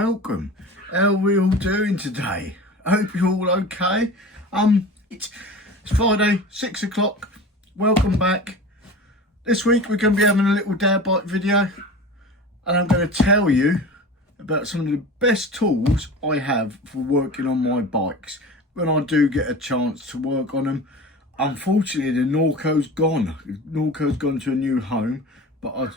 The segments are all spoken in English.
welcome. How are we all doing today? I hope you're all okay. It's Friday, 6 o'clock. Welcome back. This week we're going to be having a little dad bike video, and I'm going to tell you about some of the best tools I have for working on my bikes when I do get a chance to work on them. Unfortunately, the Norco's gone. Norco's gone to a new home, but I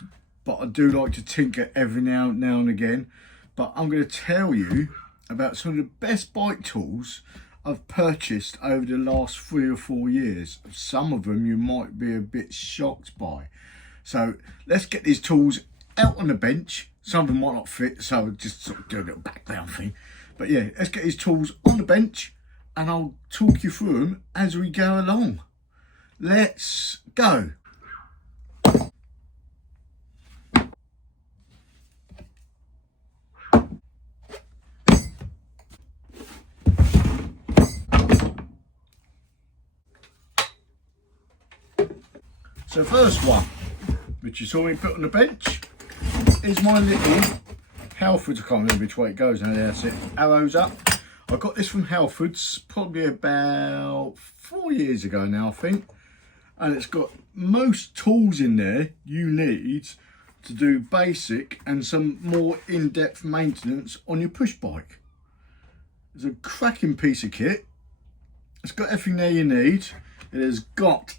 do like to tinker every now and again. But I'm going to tell you about some of the best bike tools I've purchased over the last 3 or 4 years. Some of them you might be a bit shocked by. So let's get these tools out on the bench. Some of them might not fit, so I'll just sort of do a little background thing. But yeah, let's get these tools on the bench and I'll talk you through them as we go along. Let's go. So first one, which you saw me put on the bench, is my little halfords. I can't remember which way it goes now. That's it. Arrows up. I got this from Halfords probably about 4 years ago now, I think. And it's got most tools in there you need to do basic and some more in-depth maintenance on your push bike. It's a cracking piece of kit. It's got everything there you need. It has got,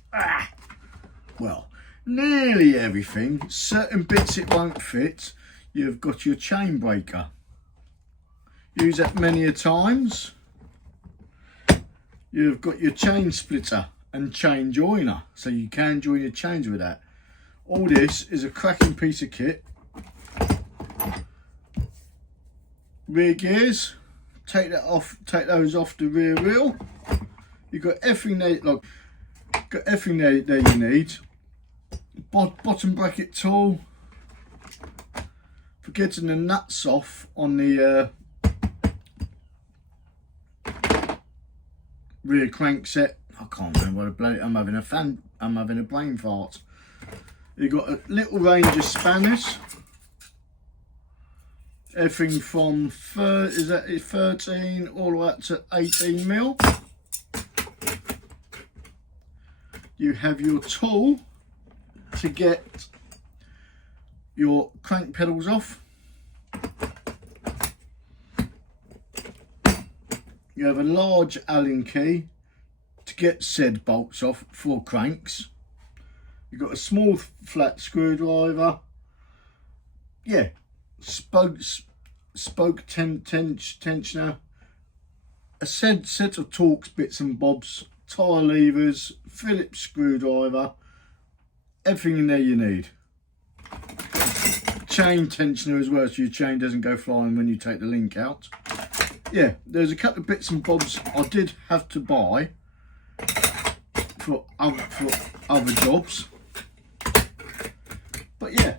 well, nearly everything. Certain bits it won't fit. You've got your chain breaker. Use that many a times. You've got your chain splitter and chain joiner, so you can join your chains with that. All this is a cracking piece of kit. Rear gears, take that off, take those off the rear wheel. You've got everything there, like, got everything there you need. Bottom bracket tool for getting the nuts off on the rear crankset. I can't remember what a bloody, I'm having a brain fart. You've got a little range of spanners. Everything from 13 all the way up to 18 mil. You have your tool to get your crank pedals off. You have a large Allen key to get said bolts off for cranks. You've got a small flat screwdriver. Yeah, spoke tensioner. A set of Torx bits and bobs, tyre levers, Phillips screwdriver. Everything in there you need. Chain tensioner as well, so your chain doesn't go flying when you take the link out. Yeah, there's a couple of bits and bobs I did have to buy for other jobs. But yeah,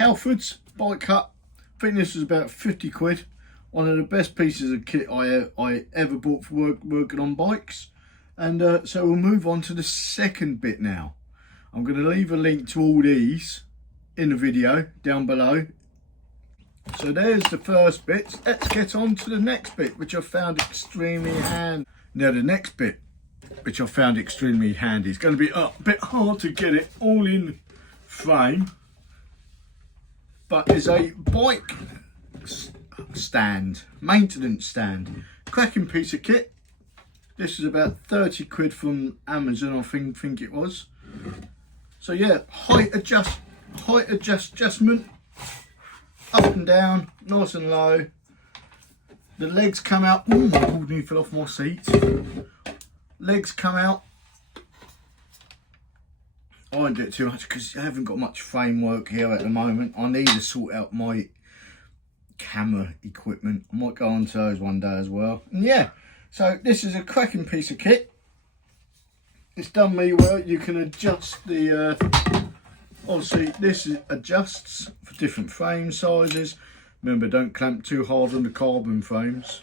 Halfords bike hut. I think this was about 50 quid. One of the best pieces of kit I ever bought for working on bikes. And so we'll move on to the second bit now. I'm going to leave a link to all these in the video down below. So there's the first bit. Let's get on to the next bit, which I found extremely handy. Now the next bit, which I found extremely handy, it's going to be a bit hard to get it all in frame, but is a bike stand, maintenance stand. Cracking piece of kit. This is about 30 quid from Amazon, I think it was. So yeah, height adjustment, up and down, nice and low. The legs come out. Oh, my God, nearly fell off my seat. Legs come out. I won't do it too much because I haven't got much framework here at the moment. I need to sort out my camera equipment. I might go on to those one day as well. And yeah, so this is a cracking piece of kit. It's done me well. You can adjust the obviously this adjusts for different frame sizes. Remember, don't clamp too hard on the carbon frames.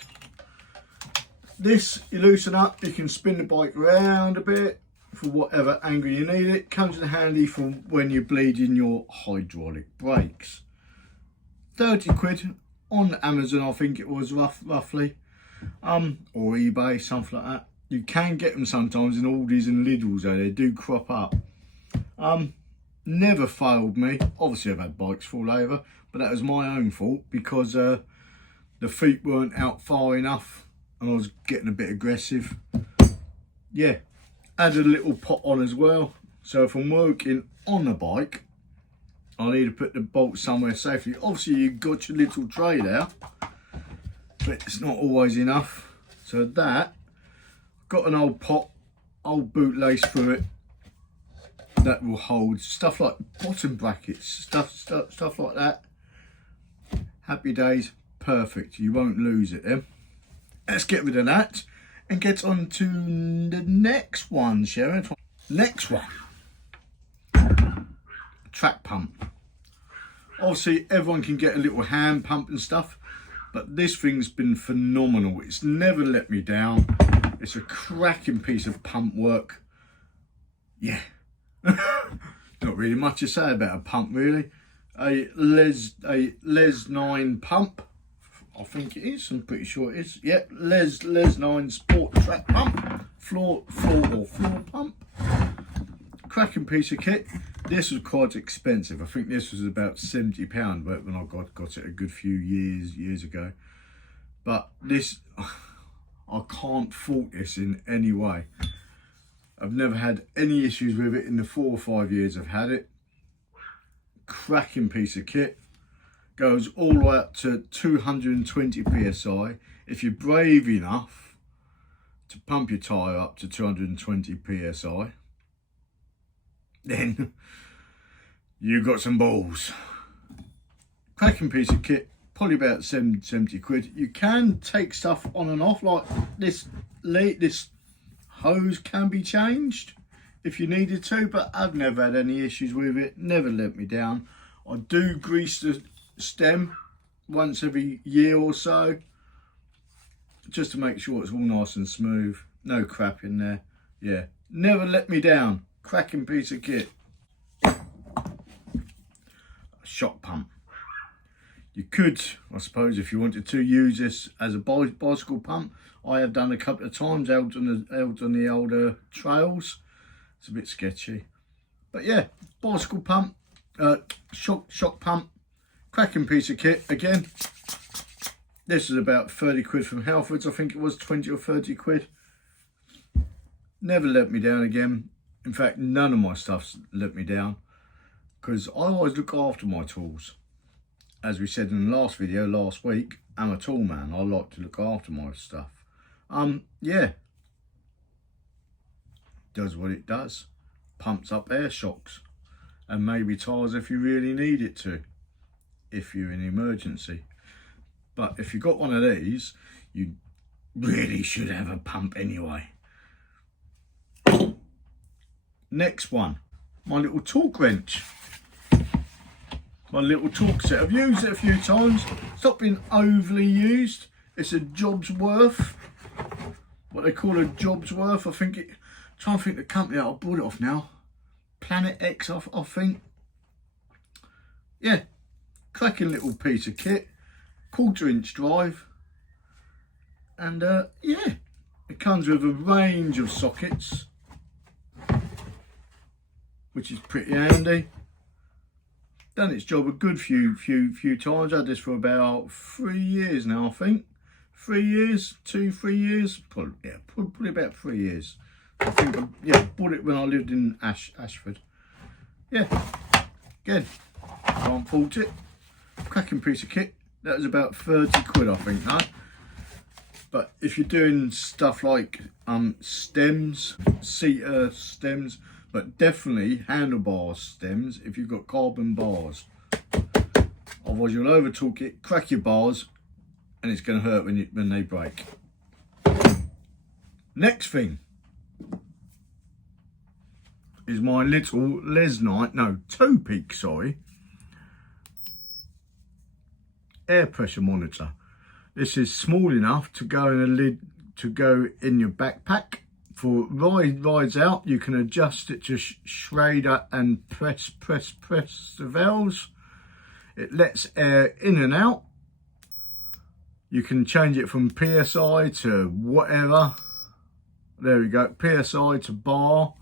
This you loosen up, you can spin the bike around a bit for whatever angle you need it. Comes in handy for when you're bleeding your hydraulic brakes. 30 quid on Amazon, I think it was roughly, or eBay, something like that. You can get them sometimes in Aldi's and Lidl's, though they do crop up. Never failed me. Obviously I've had bikes fall over, but that was my own fault because the feet weren't out far enough and I was getting a bit aggressive. Yeah, added a little pot on as well. So if I'm working on a bike, I need to put the bolt somewhere safely. Obviously you've got your little tray there, but it's not always enough. So that, got an old pot, old bootlace through it, that will hold stuff like bottom brackets, stuff like that. Happy days, perfect. You won't lose it then. Let's get rid of that and get on to the next one, Sharon. Next one, track pump. Obviously everyone can get a little hand pump and stuff, but this thing's been phenomenal. It's never let me down. It's a cracking piece of pump work. Yeah. Not really much to say about a pump really. A Les 9 pump, I think it is, I'm pretty sure it is. Yep, Les 9 sport track pump, floor pump. Cracking piece of kit. This was quite expensive. I think this was about £70 when I got it a good few years ago. But this, I can't fault this in any way. I've never had any issues with it in the 4 or 5 years I've had it. Cracking piece of kit. Goes all the way up to 220 psi. If you're brave enough to pump your tyre up to 220 psi, then you got some balls. Cracking piece of kit, probably about 70 quid. You can take stuff on and off, like this hose can be changed if you needed to, but I've never had any issues with it, never let me down. I do grease the stem once every year or so, just to make sure it's all nice and smooth, no crap in there. Yeah, never let me down. Cracking piece of kit. Shock pump. You could, I suppose, if you wanted to, use this as a bicycle pump. I have done a couple of times out on the older trails. It's a bit sketchy, but yeah, bicycle pump, shock pump, cracking piece of kit. Again, this is about 30 quid from Halfords. I think it was 20 or 30 quid. Never let me down again. In fact, none of my stuff's let me down because I always look after my tools. As we said in the last video last week, I'm a tool man. I like to look after my stuff. Yeah, does what it does. Pumps up air shocks and maybe tyres if you really need it to, if you're in emergency. But if you've got one of these, you really should have a pump anyway. Next one, my little torque wrench. My little torque set. I've used it a few times. It's not been overly used. It's a job's worth. What they call a job's worth. I think it. Trying to think the company that I bought it off now. Planet X, I think. Yeah, cracking little piece of kit. 1/4 inch drive. And yeah, it comes with a range of sockets, which is pretty handy. Done its job a good few times. I had this for about 3 years now, I think. 3 years, 3 years, probably about 3 years. I think I bought it when I lived in Ashford. Yeah, again, can't fault it. Cracking piece of kit. That was about 30 quid, I think, huh? But if you're doing stuff like stems, seater stems, but definitely handlebar stems if you've got carbon bars. Otherwise you'll over torque it, crack your bars, and it's going to hurt when they break. Next thing is my little toe peak, air pressure monitor. This is small enough to go in a lid, to go in your backpack. For rides out, you can adjust it to Schrader and press the valves. It lets air in and out You can change it from PSI to whatever. There we go, PSI to bar.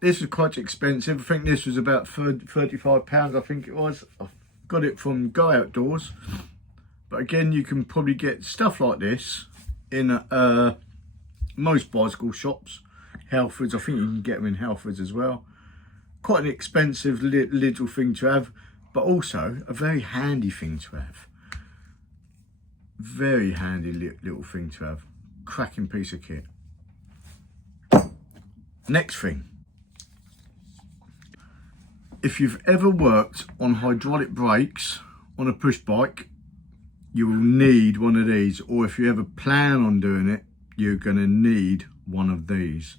This was quite expensive. I think this was about £35, I think it was. I got it from Go Outdoors. But again, you can probably get stuff like this in most bicycle shops. Halfords, I think you can get them in Halfords as well. Quite an expensive little thing to have, but also a very handy thing to have. Very handy little thing to have. Cracking piece of kit. Next thing. If you've ever worked on hydraulic brakes on a push bike, you will need one of these, or if you ever plan on doing it, you're going to need one of these.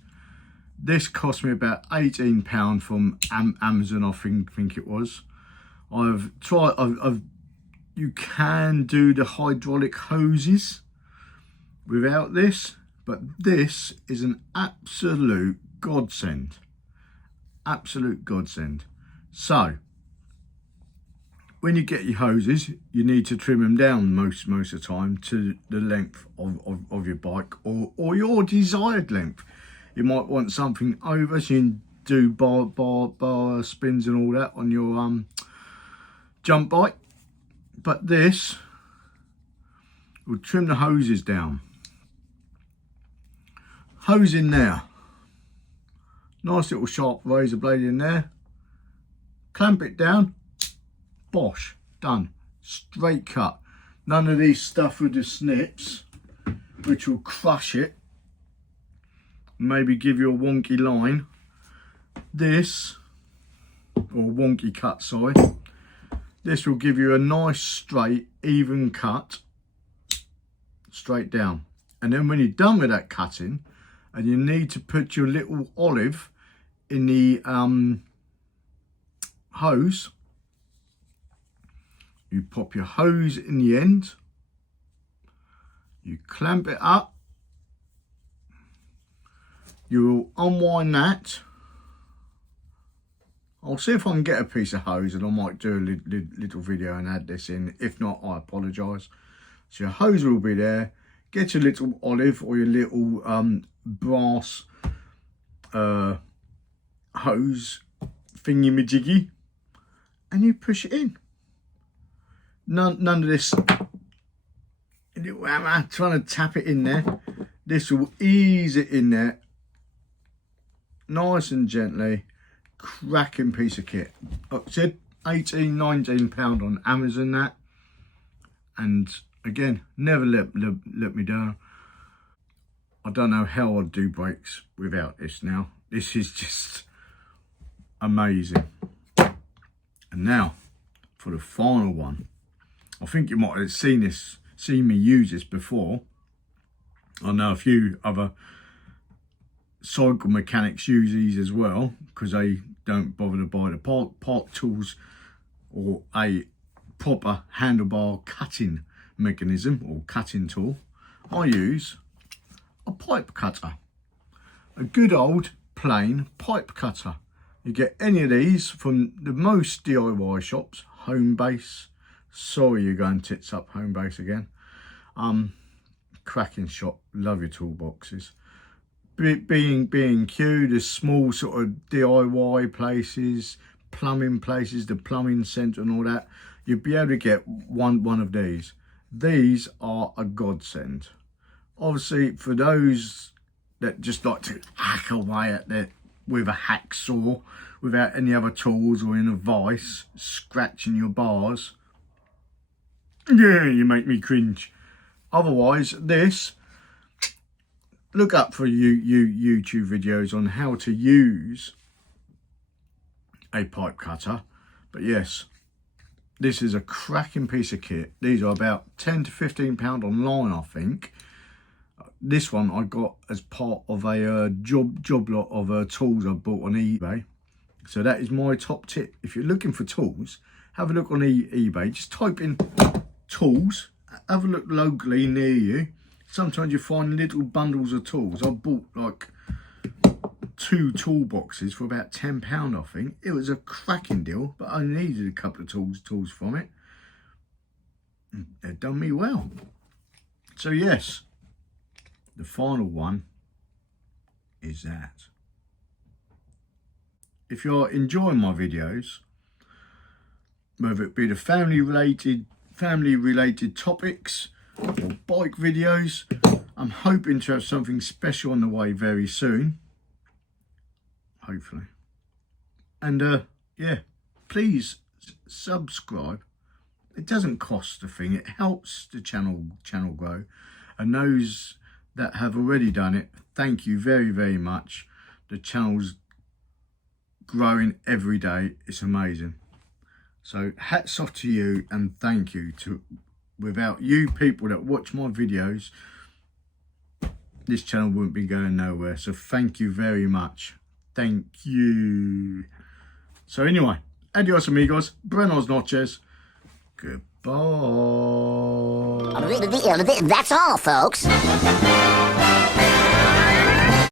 This cost me about £18 from Amazon, I think it was. I've tried, you can do the hydraulic hoses without this, but this is an absolute godsend. Absolute godsend. So, when you get your hoses, you need to trim them down most of the time to the length of your bike, or your desired length. You might want something over, so you can do bar spins and all that on your jump bike. But this will trim the hoses down. Hose in there. Nice little sharp razor blade in there. Clamp it down. Bosh, done. Straight cut. None of these stuff with the snips, which will crush it. Maybe give you a wonky line. This, or wonky cut, sorry. This will give you a nice straight, even cut, straight down. And then when you're done with that cutting, and you need to put your little olive in the hose, you pop your hose in the end, you clamp it up, you will unwind that. I'll see if I can get a piece of hose, and I might do a little video and add this in. If not, I apologise. So your hose will be there. Get your little olive or your little brass hose thingy-majiggy, and you push it in. None of this little hammer trying to tap it in there. This will ease it in there, nice and gently. Cracking piece of kit. Like I said, £18–19 on Amazon, that. And again, never let me down. I don't know how I'd do brakes without this now. This is just amazing. And now for the final one. I think you might have seen me use this before. I know a few other cycle mechanics use these as well, because they don't bother to buy the part tools or a proper handlebar cutting mechanism or cutting tool. I use a pipe cutter, a good old plain pipe cutter. You get any of these from the most DIY shops. Home Base, sorry you're going tits up, Home Base again. Cracking shop, love your toolboxes. B&Q, the small sort of DIY places, plumbing places, the plumbing centre and all that, you'll be able to get one of these. These are a godsend. Obviously, for those that just like to hack away at it with a hacksaw, without any other tools or in a vice, scratching your bars, yeah, you make me cringe. Otherwise, this, look up for YouTube videos on how to use a pipe cutter. But yes, this is a cracking piece of kit. These are about £10–15 online, I think. This one I got as part of a job lot of tools I bought on eBay. So that is my top tip. If you're looking for tools, have a look on eBay. Just type in tools, have a look locally near you. Sometimes you find little bundles of tools. I bought like 2 toolboxes for about £10, I think. It was a cracking deal, but I needed a couple of tools from it. they've done me well. So yes, the final one is that. If you're enjoying my videos, whether it be the family related topics or bike videos, I'm hoping to have something special on the way very soon, hopefully. And yeah, please subscribe. It doesn't cost a thing. It helps the channel grow. And those that have already done it, thank you very, very much. The channel's growing every day. It's amazing. So hats off to you and thank you. Without you people that watch my videos, this channel wouldn't be going nowhere. So thank you very much. Thank you. So anyway, adios amigos, buenos noches, goodbye. That's all, folks.